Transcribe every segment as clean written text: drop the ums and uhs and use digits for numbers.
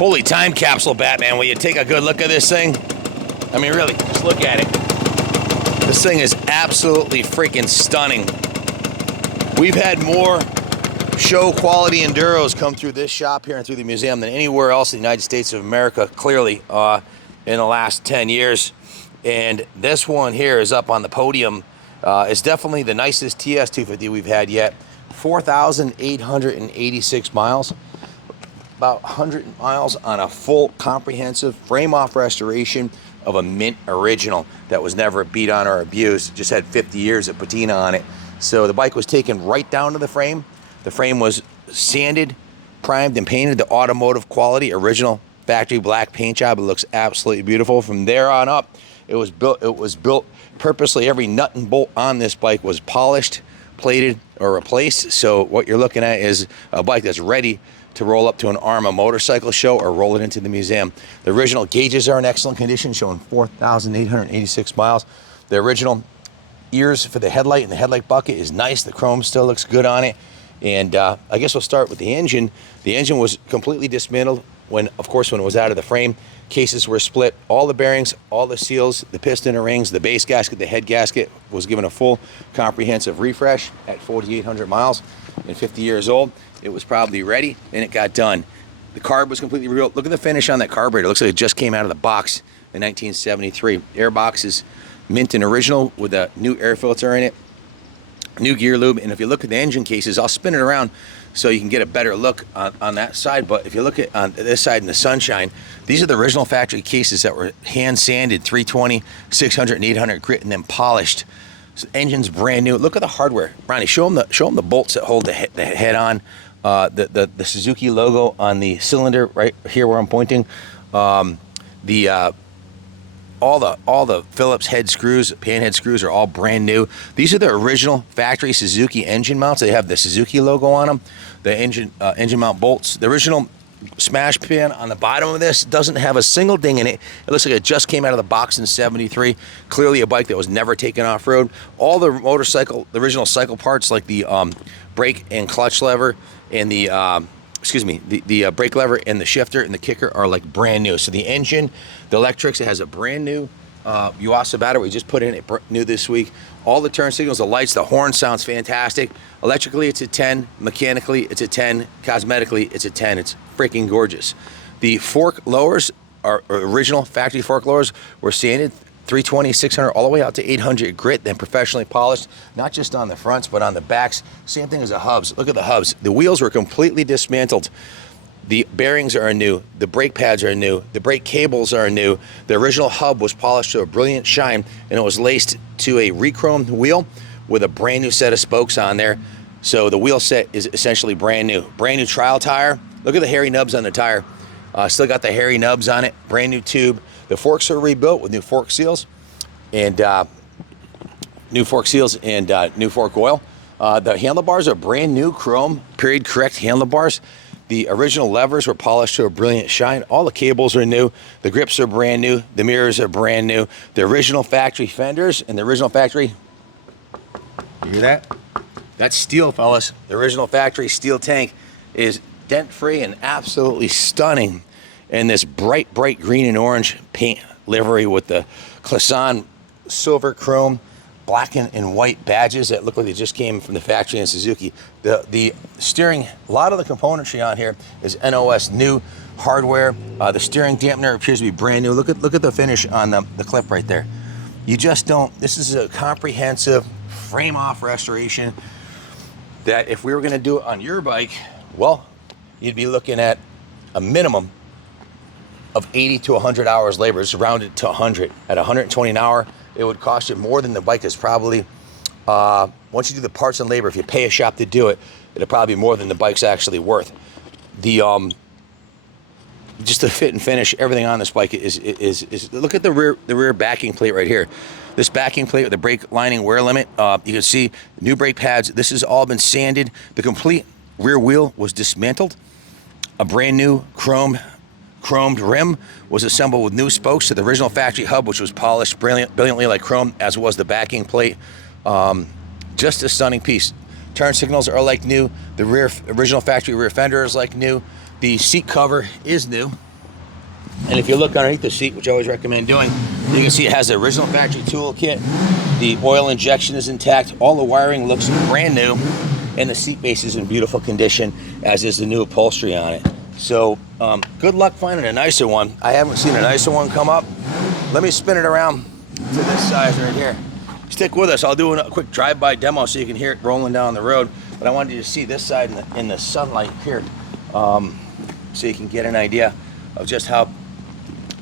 Holy time capsule, Batman. Will you take a good look at this thing? I mean, really, just look at it. This thing is absolutely freaking stunning. We've had more show quality enduros come through this shop here and through the museum than anywhere else in the United States of America, clearly, in the last 10 years. And this one here is up on the podium. It's definitely the nicest TS250 we've had yet. 4,886 miles. About 100 miles on a full comprehensive frame-off restoration of a mint original that was never beat on or abused. Just had 50 years of patina on it. So the bike was taken right down to the frame. The frame was sanded, primed, and painted to automotive quality, original factory black paint job. It looks absolutely beautiful. From there on up, it was built purposely. Every nut and bolt on this bike was polished, plated, or replaced. So what you're looking at is a bike that's ready to roll up to an ARMA motorcycle show or roll it into the museum. The original gauges are in excellent condition, showing 4,886 miles. The original ears for the headlight and the headlight bucket is nice. The chrome still looks good on it. And I guess we'll start with the engine. The engine was completely dismantled when it was out of the frame. Cases were split. All the bearings, all the seals, the piston and rings, the base gasket, the head gasket was given a full comprehensive refresh at 4,800 miles and 50 years old. It was probably ready, and it got done. The carb was completely rebuilt. Look at the finish on that carburetor. It looks like it just came out of the box in 1973. Airbox is mint and original with a new air filter in it, new gear lube. And if you look at the engine cases, I'll spin it around so you can get a better look on that side. But if you look at on this side in the sunshine, these are the original factory cases that were hand sanded, 320, 600, and 800 grit, and then polished. So the engine's brand new. Look at the hardware. Ronnie, show them the bolts that hold the head on. The Suzuki logo on the cylinder right here where I'm pointing. All the Phillips head screws, pan head screws are all brand new. These are the original factory Suzuki engine mounts. They have the Suzuki logo on them. The engine mount bolts. The original smash pan on the bottom of this doesn't have a single ding in it. It looks like it just came out of the box in 73. Clearly a bike that was never taken off-road. All the original cycle parts like the brake and clutch lever and the brake lever and the shifter and the kicker are like brand new. So the engine, the electrics, it has a brand new Yuasa battery. We just put in it new this week. All the turn signals, the lights, the horn sounds fantastic. Electrically, it's a 10. Mechanically, it's a 10. Cosmetically, it's a 10. It's freaking gorgeous. The fork lowers are original factory fork lowers were sanded 320, 600, all the way out to 800 grit, then professionally polished, not just on the fronts, but on the backs. Same thing as the hubs. Look at the hubs. The wheels were completely dismantled. The bearings are new. The brake pads are new. The brake cables are new. The original hub was polished to a brilliant shine, and it was laced to a re-chromed wheel with a brand new set of spokes on there. So the wheel set is essentially brand new. Brand new trial tire. Look at the hairy nubs on the tire. Still got the hairy nubs on it. Brand new tube. The forks are rebuilt with new fork seals and new fork oil. The handlebars are brand new chrome, period correct handlebars. The original levers were polished to a brilliant shine. All the cables are new. The grips are brand new. The mirrors are brand new. The original factory fenders and the original factory, you hear that? That's steel, fellas. The original factory steel tank is dent-free and absolutely stunning. And this bright green and orange paint livery with the Clisson silver chrome, black and white badges that look like they just came from the factory in Suzuki. The steering, a lot of the componentry on here is NOS new hardware. The steering dampener appears to be brand new. Look at the finish on the clip right there. You just don't, this is a comprehensive frame-off restoration that if we were gonna do it on your bike, well, you'd be looking at a minimum of 80 to 100 hours labor. It's rounded to 100. At 120 an hour, it would cost you more than the bike is probably, once you do the parts and labor, if you pay a shop to do it, it'll probably be more than the bike's actually worth. The just the fit and finish, everything on this bike is look at the rear backing plate right here. This backing plate with the brake lining wear limit, you can see new brake pads. This has all been sanded. The complete rear wheel was dismantled. A brand new chromed rim was assembled with new spokes to the original factory hub, which was polished brilliantly like chrome, as was the backing plate. Just a stunning piece. Turn signals are like new. The original factory rear fender is like new. The seat cover is new. And if you look underneath the seat, which I always recommend doing, you can see it has the original factory tool kit. The oil injection is intact. All the wiring looks brand new. And the seat base is in beautiful condition, as is the new upholstery on it. So good luck finding a nicer one. I haven't seen a nicer one come up. Let me spin it around to this size right here. Stick with us. I'll do a quick drive-by demo so you can hear it rolling down the road. But I wanted you to see this side in the sunlight here, so you can get an idea of just how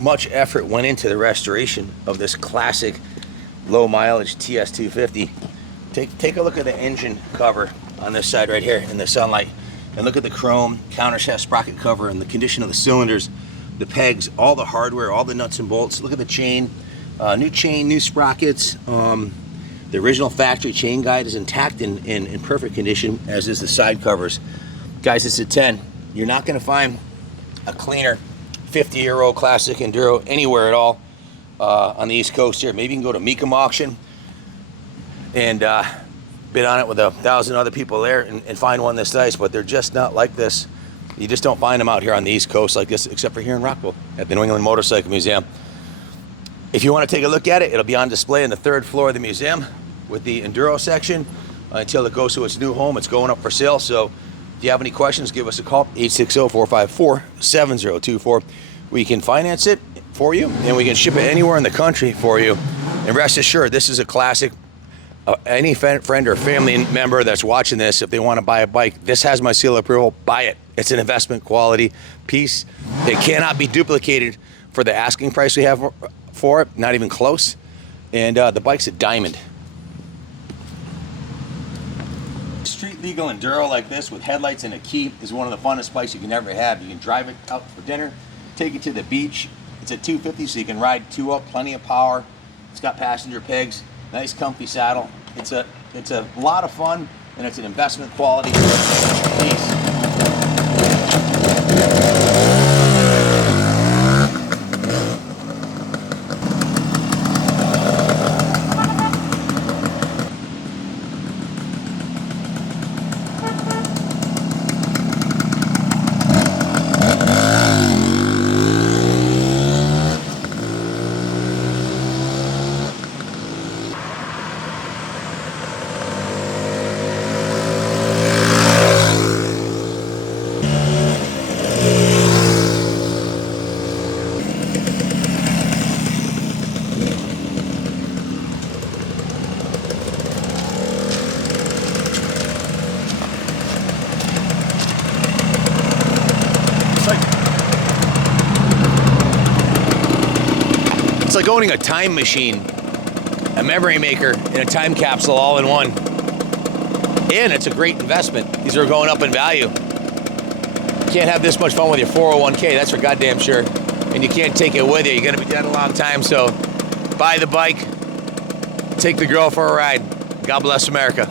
much effort went into the restoration of this classic low mileage TS250. Take a look at the engine cover on this side right here in the sunlight, and look at the chrome countershaft sprocket cover and the condition of the cylinders, the pegs, all the hardware, all the nuts and bolts. Look at the chain, new sprockets. The original factory chain guide is intact in perfect condition, as is the side covers. Guys, it's a 10. You're not going to find a cleaner 50-year-old classic enduro anywhere at all on the East Coast here. Maybe you can go to Mecum auction and bid on it with 1,000 other people there and find one this nice, but they're just not like this. You just don't find them out here on the East Coast like this, except for here in Rockville at the New England Motorcycle Museum. If you want to take a look at it, it'll be on display on the 3rd floor of the museum with the enduro section until it goes to its new home. It's going up for sale. So if you have any questions, give us a call, 860-454-7024. We can finance it for you, and we can ship it anywhere in the country for you. And rest assured, this is a classic. Any friend or family member that's watching this, if they want to buy a bike, this has my seal of approval. Buy it. It's an investment quality piece. It cannot be duplicated for the asking price we have for it, not even close. And the bike's a diamond. Street legal enduro like this with headlights and a key is one of the funnest bikes you can ever have. You can drive it out for dinner, take it to the beach. It's a 250, so you can ride 2 up, plenty of power. It's got passenger pegs, nice comfy saddle. It's a lot of fun, and it's an investment quality piece. It's like owning a time machine, a memory maker, and a time capsule all in one. And it's a great investment. These are going up in value. You can't have this much fun with your 401k, that's for goddamn sure. And you can't take it with you. You're gonna be dead a long time, so buy the bike, take the girl for a ride. God bless America.